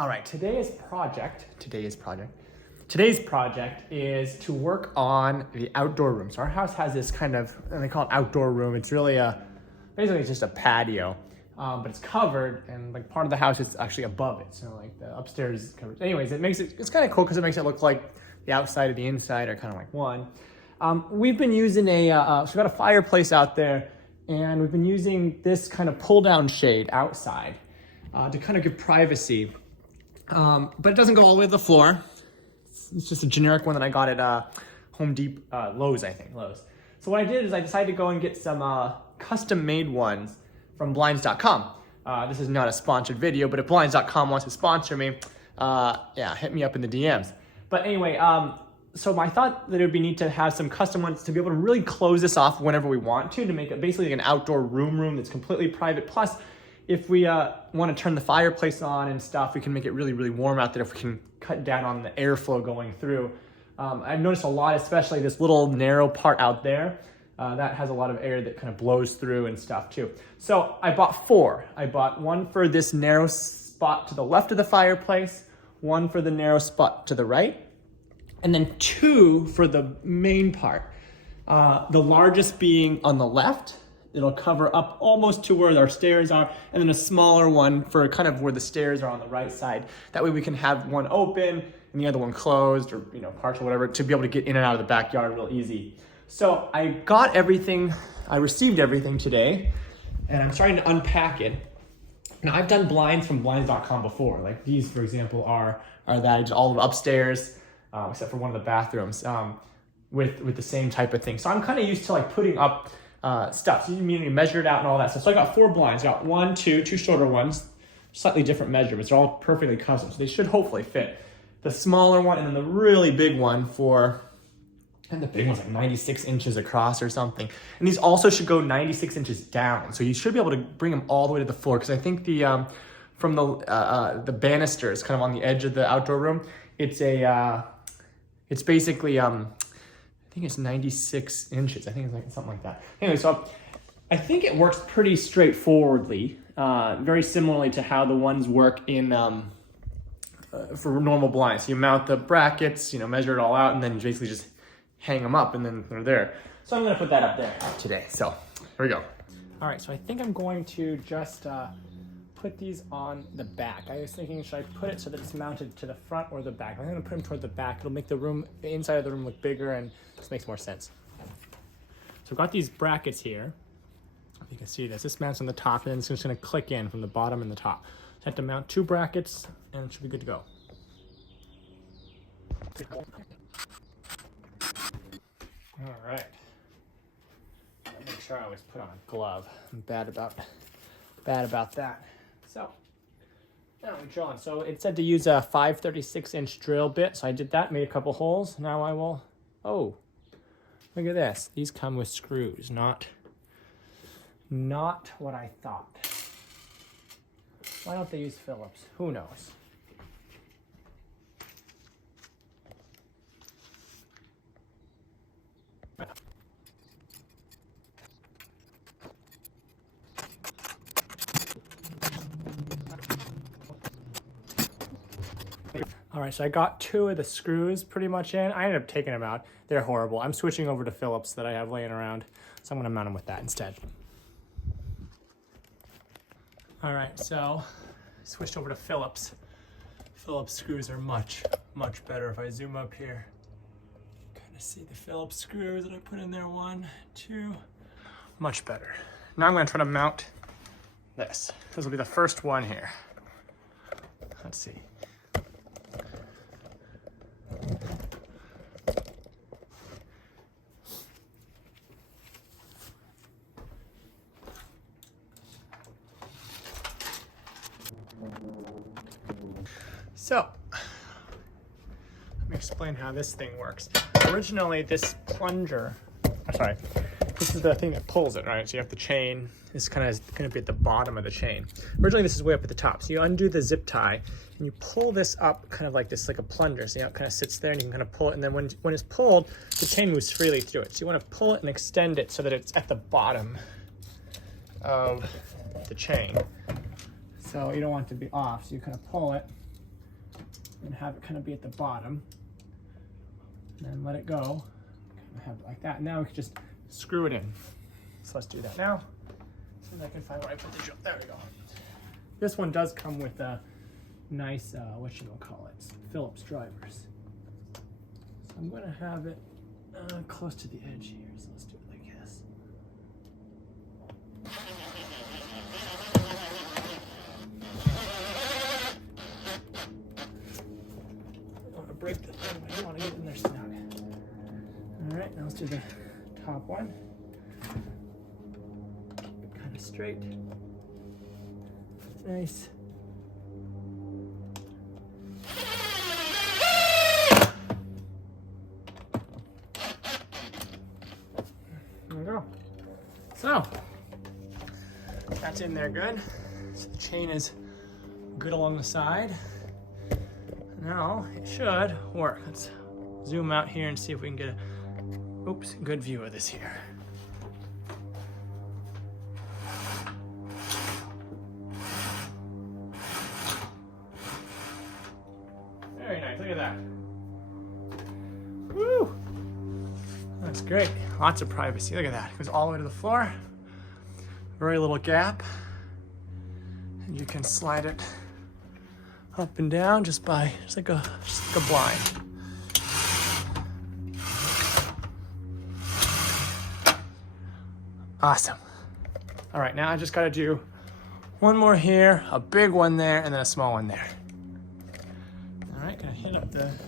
All right, today's project is to work on the outdoor room. So our house has this kind of, and they call it outdoor room. It's really basically it's just a patio, but it's covered, and like part of the house is actually above it. So like the upstairs is covered. Anyways, it's kind of cool because it makes it look like the outside and the inside are kind of like one. We've been using so we've got a fireplace out there, and we've been using this kind of pull down shade outside to kind of give privacy. But it doesn't go all the way to the floor. It's just a generic one that I got at Home Depot, Lowe's, I think, Lowe's. So what I did is I decided to go and get some custom made ones from blinds.com. This is not a sponsored video, but if blinds.com wants to sponsor me, yeah, hit me up in the DMs. But anyway, so I thought that it would be neat to have some custom ones to be able to really close this off whenever we want to make it basically like an outdoor room that's completely private. Plus, if we want to turn the fireplace on and stuff, we can make it really, really warm out there if we can cut down on the airflow going through. I've noticed a lot, especially this little narrow part out there, that has a lot of air that kind of blows through and stuff too. So I bought 4. I bought one for this narrow spot to the left of the fireplace, one for the narrow spot to the right, and then 2 for the main part. The largest being on the left. It'll cover up almost to where our stairs are, and then a smaller one for kind of where the stairs are on the right side. That way we can have one open and the other one closed, or partial, whatever, to be able to get in and out of the backyard real easy. So I got everything, I received everything today, and I'm starting to unpack it. Now I've done blinds from blinds.com before. Like these, for example, are that all upstairs, except for one of the bathrooms, with the same type of thing. So I'm kind of used to like putting up stuff. So you need to measure it out and all that stuff. So I got 4 blinds. I got 1, 2 shorter ones, slightly different measurements. They're all perfectly custom, so they should hopefully fit. The smaller one and then the really big one and the big one's like 96 inches across or something. And these also should go 96 inches down. So you should be able to bring them all the way to the floor, because I think from the banisters kind of on the edge of the outdoor room, it's basically I think it's 96 inches. I think it's like something like that. Anyway, so I think it works pretty straightforwardly, very similarly to how the ones work in for normal blinds. So you mount the brackets, measure it all out, and then you basically just hang them up, and then they're there. So I'm gonna put that up there today. So here we go. All right, so I think I'm going to just put these on the back. I was thinking, should I put it so that it's mounted to the front or the back? I'm gonna put them toward the back. It'll make the inside of the room look bigger, and this makes more sense. So I've got these brackets here. You can see this. This mounts on the top, and then it's just gonna click in from the bottom and the top. So I have to mount 2 brackets, and it should be good to go. All right. Make sure I always put on a glove. I'm bad about that. So now we drill on. So it said to use a 5/36-inch drill bit. So I did that, made a couple holes. Now I will, oh, look at this. These come with screws, not what I thought. Why don't they use Phillips? Who knows? All right, so I got 2 of the screws pretty much in. I ended up taking them out. They're horrible. I'm switching over to Phillips that I have laying around, so I'm gonna mount them with that instead. All right, so I switched over to Phillips. Phillips screws are much, much better. If I zoom up here, kind of see the Phillips screws that I put in there. 1, 2, much better. Now I'm gonna try to mount this. This will be the first one here. Let's see. So, let me explain how this thing works. Originally, this plunger, this is the thing that pulls it, right? So you have the chain. This kind of is going to be at the bottom of the chain. Originally, this is way up at the top. So you undo the zip tie, and you pull this up kind of like this, like a plunger. So it kind of sits there, and you can kind of pull it. And then when it's pulled, the chain moves freely through it. So you want to pull it and extend it so that it's at the bottom of the chain. So you don't want it to be off. So you kind of pull it, I'm gonna have it kind of be at the bottom, and then let it go. Kind of have it like that. Now we can just screw it in. So let's do that now. So I can find where I put the drill. There we go. This one does come with a nice, Phillips drivers. So I'm gonna have it close to the edge here. So let's do it like this. I don't want to break the thing, I don't want to get in there snug. All right, now let's do the top one. Kind of straight. Nice. There we go. So, that's in there good. So the chain is good along the side. Now, it should work. Let's zoom out here and see if we can get a, good view of this here. Very nice, look at that. Woo! That's great. Lots of privacy. Look at that. It goes all the way to the floor. Very little gap. And you can slide it up and down just like a blind. Awesome. All right, now I just got to do one more here, a big one there, and then a small one there. All right, gonna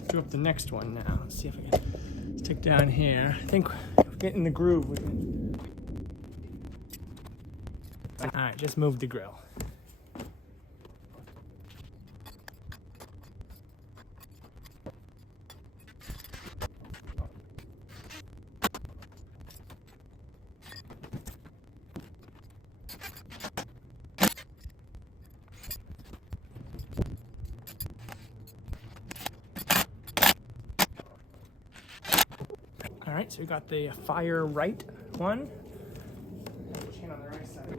do up the next one now. Let's see if I can stick down here. I think if we get in the groove, we can. All right, just move the grill. All right, so we got the fire right one. Chain on the right side.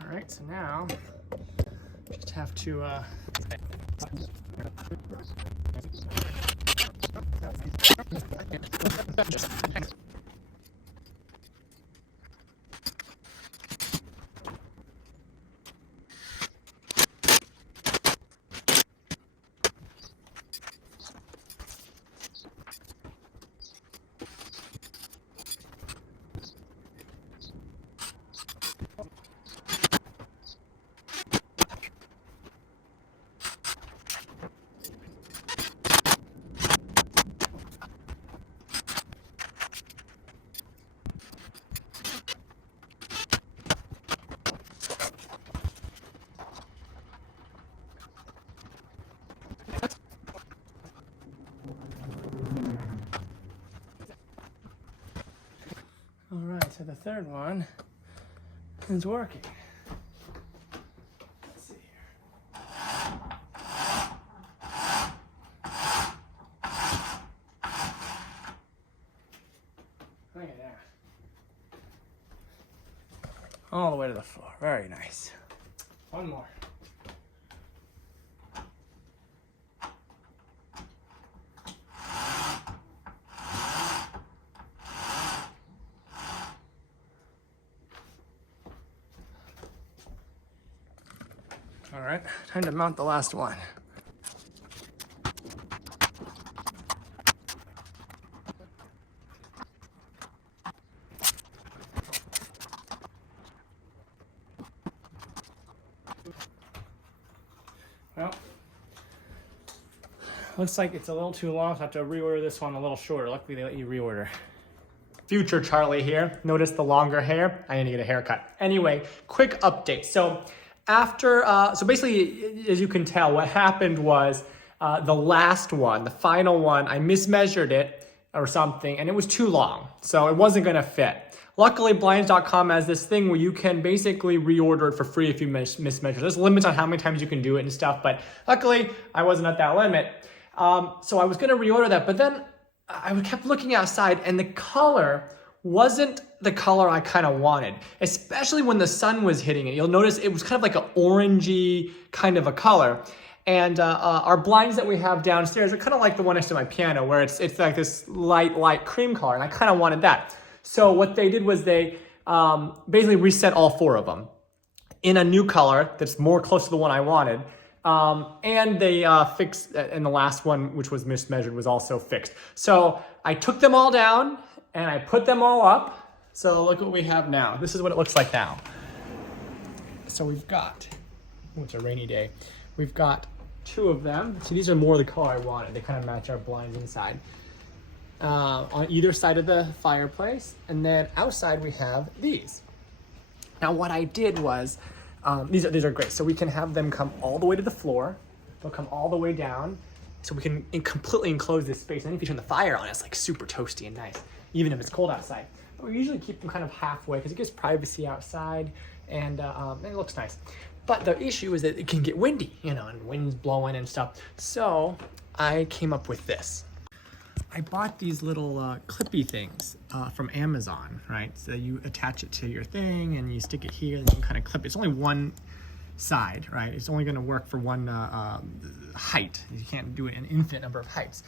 All right, so now just have to all right, so the third one is working. Let's see here. Look at that. All the way to the floor. Very nice. One more. All right, time to mount the last one. Well, looks like it's a little too long, so I have to reorder this one a little shorter. Luckily, they let you reorder. Future Charlie here. Notice the longer hair. I need to get a haircut. Anyway, quick update. So basically, as you can tell, what happened was the last one, the final one, I mismeasured it or something, and it was too long, so it wasn't gonna fit. Luckily, blinds.com has this thing where you can basically reorder it for free if you mismeasure. There's limits on how many times you can do it and stuff, but luckily, I wasn't at that limit. So I was gonna reorder that, but then I kept looking outside and the color wasn't the color I kind of wanted, especially when the sun was hitting it. You'll notice it was kind of like an orangey kind of a color. And our blinds that we have downstairs are kind of like the one next to my piano, where it's like this light cream color, and I kind of wanted that. So what they did was they basically reset all 4 of them in a new color that's more close to the one I wanted. And they fixed, and the last one, which was mismeasured, was also fixed. So I took them all down and I put them all up. So look what we have now. This is what it looks like now. So we've got, it's a rainy day, we've got 2 of them. So these are more the color I wanted. They kind of match our blinds inside. On either side of the fireplace. And then outside we have these. Now what I did was, these are great. So we can have them come all the way to the floor. They'll come all the way down. So we can completely enclose this space. And then if you turn the fire on, it's like super toasty and nice, even if it's cold outside. But we usually keep them kind of halfway because it gives privacy outside and it looks nice. But the issue is that it can get windy, and wind's blowing and stuff. So I came up with this. I bought these little clippy things from Amazon, right? So you attach it to your thing and you stick it here and you can kind of clip it. It's only one side, right? It's only gonna work for one height. You can't do it an infinite number of heights.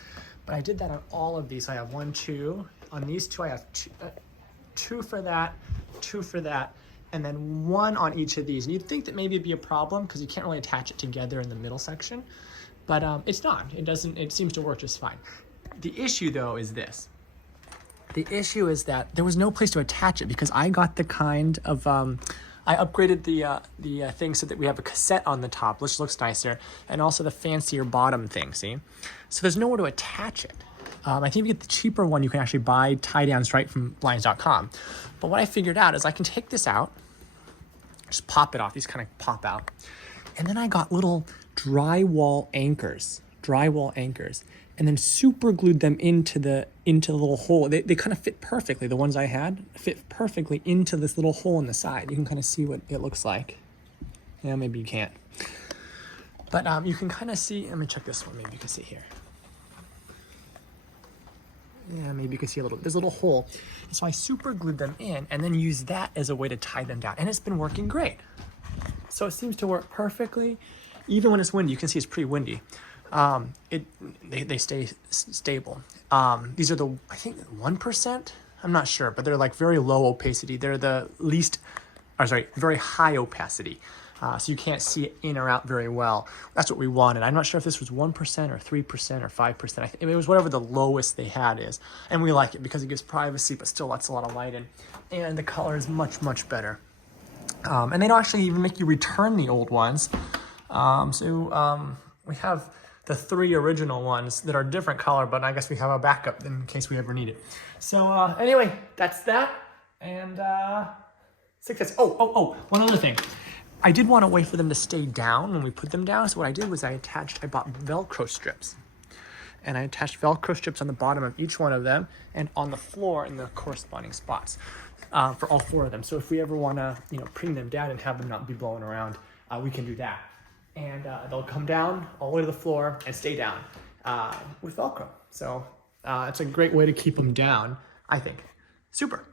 But I did that on all of these. So I have 1, 2. On these 2, I have 2 for that, 2 for that, and then 1 on each of these. And you'd think that maybe it'd be a problem because you can't really attach it together in the middle section, but it's not. It seems to work just fine. The issue though is this. The issue is that there was no place to attach it because I got the kind of, I upgraded the thing so that we have a cassette on the top, which looks nicer, and also the fancier bottom thing, see? So there's nowhere to attach it. I think if you get the cheaper one, you can actually buy tie-downs right from blinds.com. But what I figured out is I can take this out, just pop it off, these kind of pop out. And then I got little drywall anchors, and then super glued them into the little hole. They kind of fit perfectly. The ones I had fit perfectly into this little hole in the side. You can kind of see what it looks like. Yeah, maybe you can't. But you can kind of see, let me check this one, maybe you can see here. Yeah, maybe you can see there's a little hole. So I super glued them in and then used that as a way to tie them down. And it's been working great. So it seems to work perfectly. Even when it's windy, you can see it's pretty windy. They stay stable. These are I think 1%, I'm not sure, but they're like very low opacity. They're very high opacity. So you can't see it in or out very well. That's what we wanted. I'm not sure if this was 1% or 3% or 5%. It was whatever the lowest they had is. And we like it because it gives privacy, but still lets a lot of light in. And the color is much, much better. And they don't actually even make you return the old ones. We have the 3 original ones that are different color, but I guess we have a backup in case we ever need it. So anyway, that's that. And success. Oh, one other thing. I did want a way for them to stay down when we put them down. So what I did was I bought Velcro strips. And I attached Velcro strips on the bottom of each one of them and on the floor in the corresponding spots for all 4 of them. So if we ever want to, bring them down and have them not be blowing around, we can do that. And they'll come down all the way to the floor and stay down with Velcro. So it's a great way to keep them down, I think. Super.